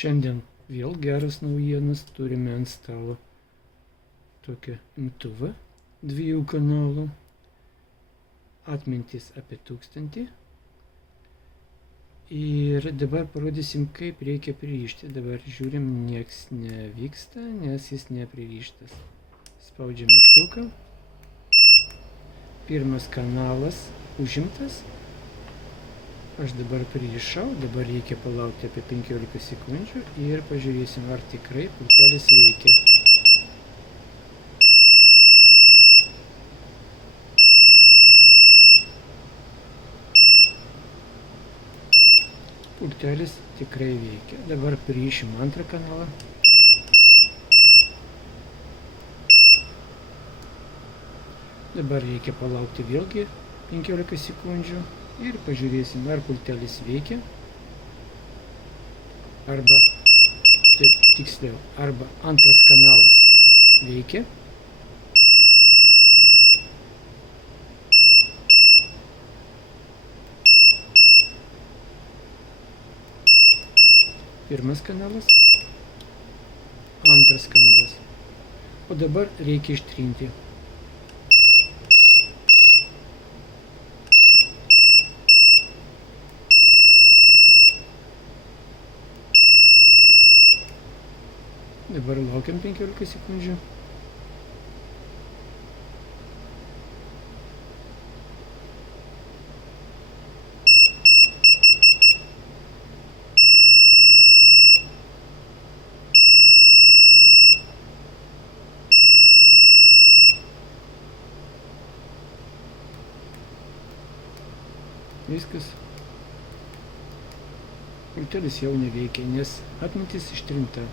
Šiandien vėl geras naujienas, turime ant stalo tokią imtuvą 2 kanalų, atmintis apie 1000. Ir dabar parodysim, kaip reikia pririšti. Dabar žiūrim, nieks nevyksta, nes jis nepririštas. Spaudžiam mygtuką. Pirmas kanalas užimtas. Aš dabar pririšau, dabar reikia palaukti apie 15 sekundžių ir pažiūrėsim, ar tikrai pultelis veikia. Pultelis tikrai veikia. Dabar pririšim antrą kanalą. Dabar reikia palaukti vėlgi 15 sekundžių ir pažiūrėsim, ar pultelis veikia. Arba, taip tiksliau, arba antras kanalas veikia. Pirmas kanalas, antras kanalas. O dabar reikia ištrinti. Dabar laukiam 15 sekundžių. Viskas. Pultelis jau neveikia, nes atmintis ištrinta.